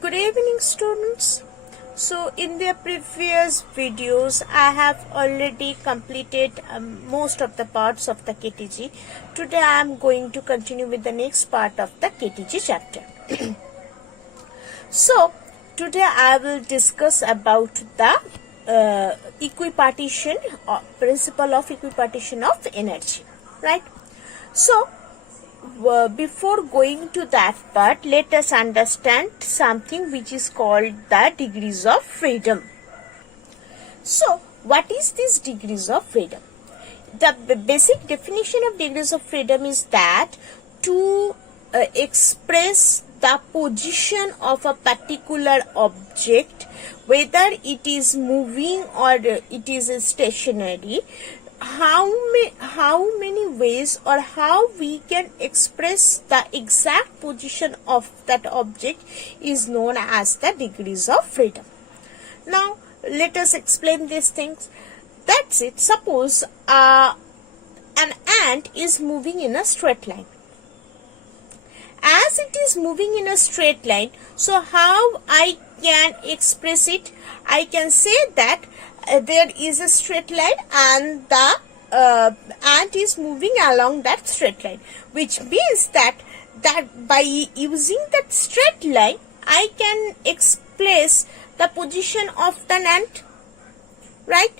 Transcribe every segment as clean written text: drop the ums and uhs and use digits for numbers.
Good evening, students. So in the previous videos I have already completed most of the parts of the KTG. Today I am going to continue with the next part of the KTG chapter. So today I will discuss about the equipartition principle of equipartition of energy, right? So before going to that part, let us understand something which is called the degrees of freedom. So what is this degrees of freedom? The basic definition of degrees of freedom is that to express the position of a particular object, whether it is moving or it is stationary, how many ways or how we can express the exact position of that object is known as the degrees of freedom. Now let us explain these things. That's it. Suppose an ant is moving in a straight line. As it is moving in a straight line, so how I can express it? I can say that there is a straight line and the ant is moving along that straight line, which means that by using that straight line I can express the position of the ant, right?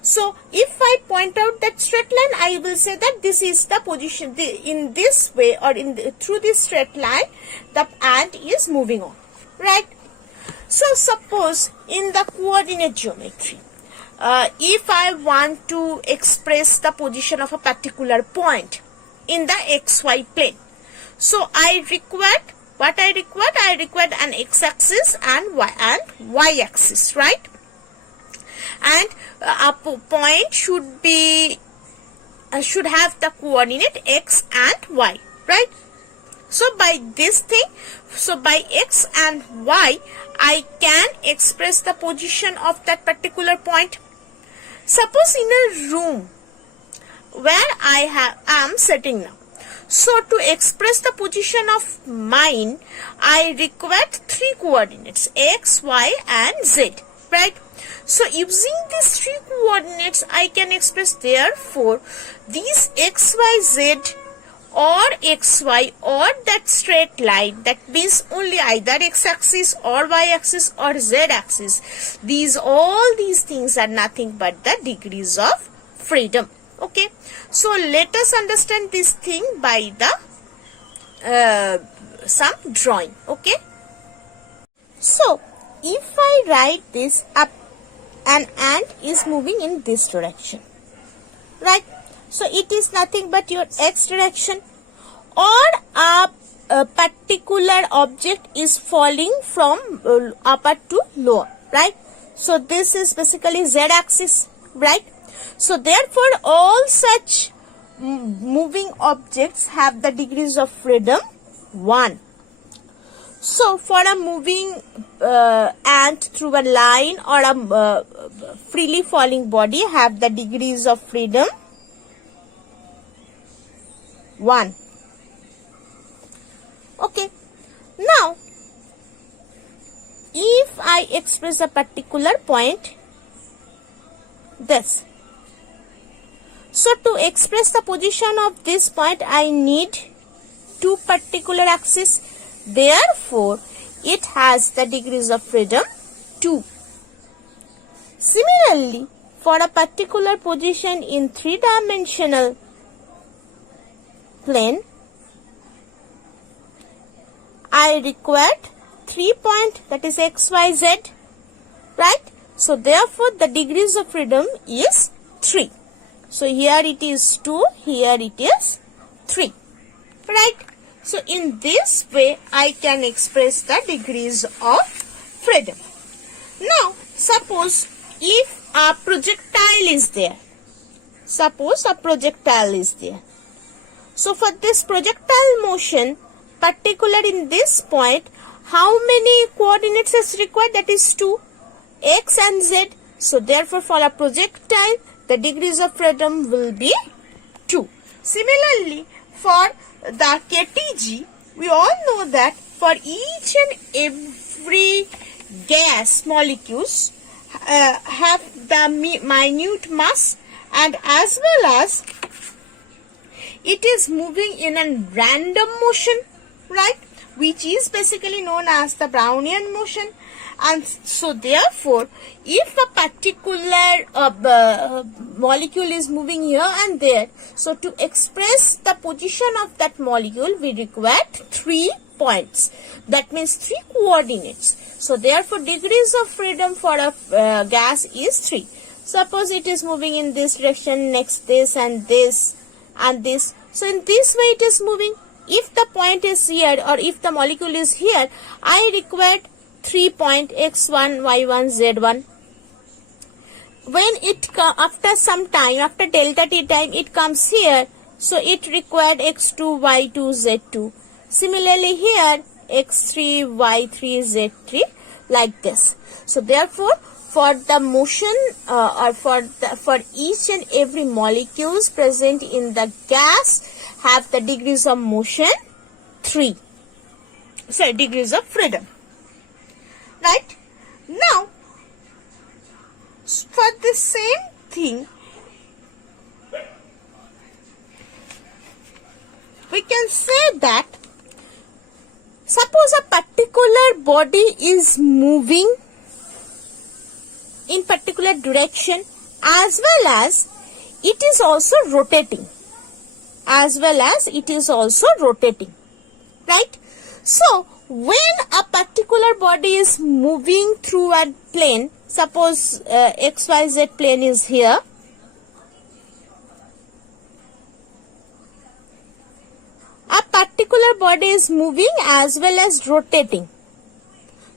So if I point out that straight line, I will say that this is the position. In this way or through this straight line the ant is moving on, right? So suppose in the coordinate geometry, if I want to express the position of a particular point in the xy plane, so I require what I require? I require an x-axis and y-axis, right? And a point should have the coordinate x and y, right? So by this thing, so by x and y, I can express the position of that particular point. Suppose in a room where I am sitting now, so to express the position of mine, I require three coordinates x, y and z, right? So using these three coordinates, I can express, therefore these x, y, z or xy or that straight line, that means only either x-axis or y-axis or z-axis, all these things are nothing but the degrees of freedom. Okay, so let us understand this thing by the some drawing. Okay, so if I write this up, an ant is moving in this direction, right? So it is nothing but your x direction, or a particular object is falling from upper to lower, right? So this is basically z-axis, right? So therefore all such moving objects have the degrees of freedom 1. So for a moving ant through a line or a freely falling body have the degrees of freedom 1. Okay, now if I express a particular point, this, so to express the position of this point I need two particular axes, therefore it has the degrees of freedom 2. Similarly, for a particular position in three-dimensional plane, I required 3 points, that is x, y, z, right? So therefore the degrees of freedom is 3. So here it is 2, here it is 3, right? So in this way I can express the degrees of freedom. Now suppose if a projectile is there, so for this projectile motion, particular in this point, how many coordinates is required? That is 2, x and z. So therefore for a projectile the degrees of freedom will be 2. Similarly for the KTG, we all know that for each and every gas molecules have the minute mass, and as well as it is moving in a random motion, right, which is basically known as the Brownian motion. And so therefore, if a particular molecule is moving here and there, so to express the position of that molecule, we require 3 points. That means 3 coordinates. So therefore, degrees of freedom for a gas is 3. Suppose it is moving in this direction, next this and this and this. So in this way it is moving. If the point is here, or if the molecule is here, I require 3 point x1, y1, z1. When it after some time, after delta t time, it comes here, so it required x2, y2, z2. Similarly here, x3, y3, z3, like this. So therefore, for the motion or for each and every molecules present in the gas have the degrees of motion 3. Sorry, degrees of freedom. Right? Now, for the same thing, we can say that suppose a particular body is moving in particular direction, as well as it is also rotating. Right? So, when a particular body is moving through a plane, suppose XYZ plane is here, a particular body is moving as well as rotating.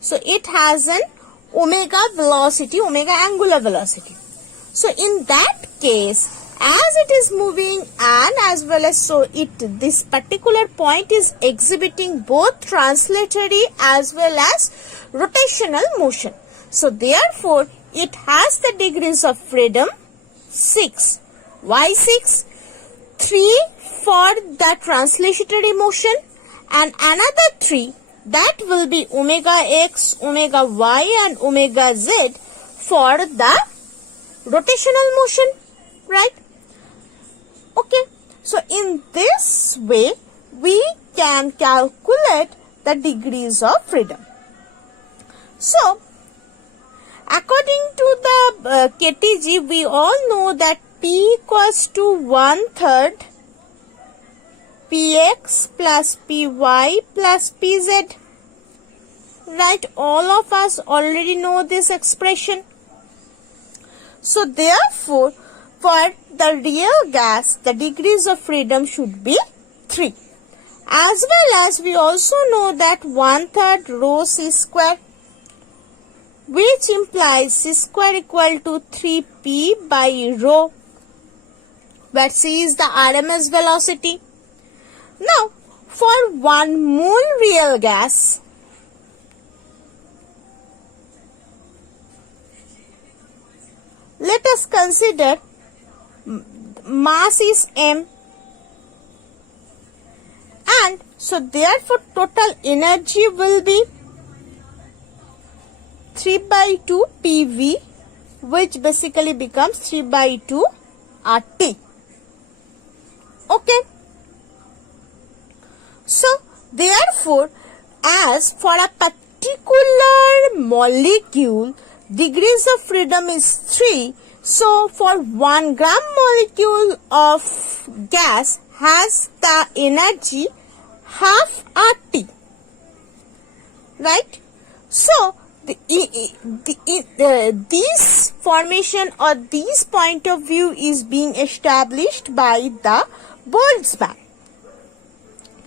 So it has an omega velocity, omega angular velocity. So in that case, as it is moving and as well as this particular point is exhibiting both translatory as well as rotational motion. So therefore, it has the degrees of freedom 6. Why 6? 3 for the translatory motion and another 3 that will be omega x, omega y and omega z for the rotational motion, right? Okay, so in this way we can calculate the degrees of freedom. So according to the KTG, we all know that P equals to 1/3 Px plus Py plus Pz. Right, all of us already know this expression. So therefore, for the real gas, the degrees of freedom should be 3. As well as we also know that 1/3 rho c square, which implies c square equal to 3p by rho, where c is the RMS velocity. Now, for 1 mole real gas, let us consider mass is m, and so therefore total energy will be 3/2 PV, which basically becomes 3/2 RT. Okay. So therefore, as for a particular molecule, degrees of freedom is 3. So for 1 gram molecule of gas has the energy half RT. Right? So this formation or this point of view is being established by the Boltzmann.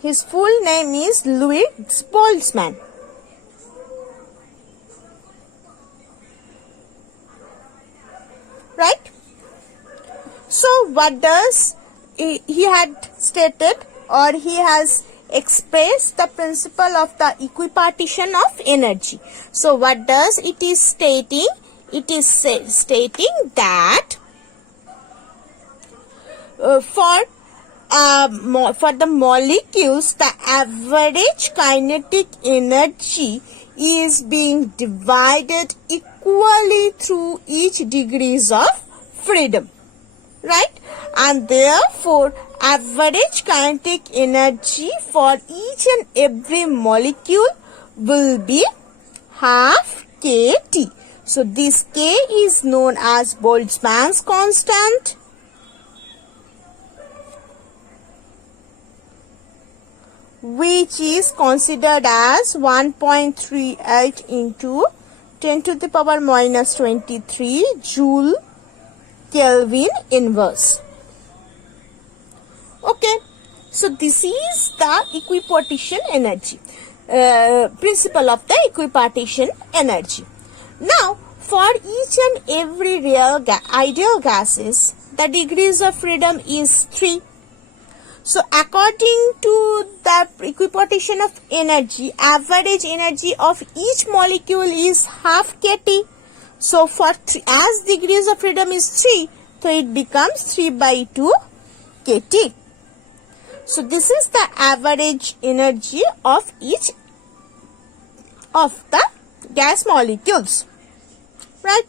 His full name is Louis Boltzmann. Right? So what does he had stated, or he has expressed the principle of the equipartition of energy. So what does it is stating? It is stating that for the molecules, the average kinetic energy is being divided equally through each degrees of freedom, right? And therefore, average kinetic energy for each and every molecule will be half kT. So this K is known as Boltzmann's constant, which is considered as 1.38 into 10 to the power minus 23 Joule Kelvin inverse. Okay, so this is the equipartition energy, principle of the equipartition energy. Now, for each and every real ideal gases, the degrees of freedom is 3. So, according to the equipartition of energy, average energy of each molecule is half kT. So, for as degrees of freedom is 3, so it becomes 3 by 2 kT. So, this is the average energy of each of the gas molecules, right?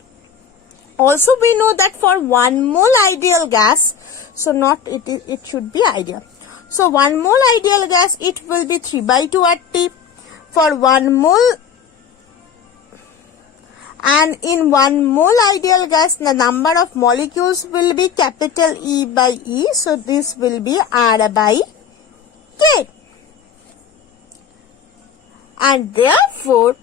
Also, we know that for 1 mole ideal gas, so it should be ideal. So, 1 mole ideal gas, it will be 3 by 2 at T. For 1 mole, and in 1 mole ideal gas, the number of molecules will be capital E by E. So, this will be R by K. And therefore,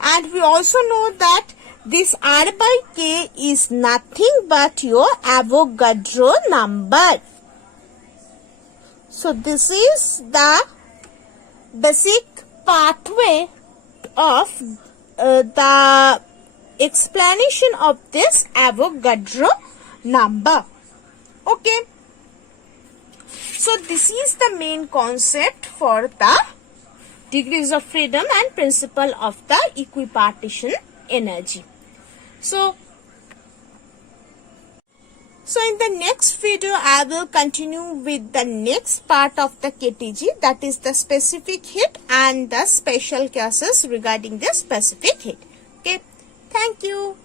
and we also know that this R by K is nothing but your Avogadro number. So, this is the basic pathway of the explanation of this Avogadro number. Okay. So, this is the main concept for the degrees of freedom and principle of the equipartition energy. So in the next video, I will continue with the next part of the KTG, that is the specific heat and the special cases regarding the specific heat. Okay, thank you.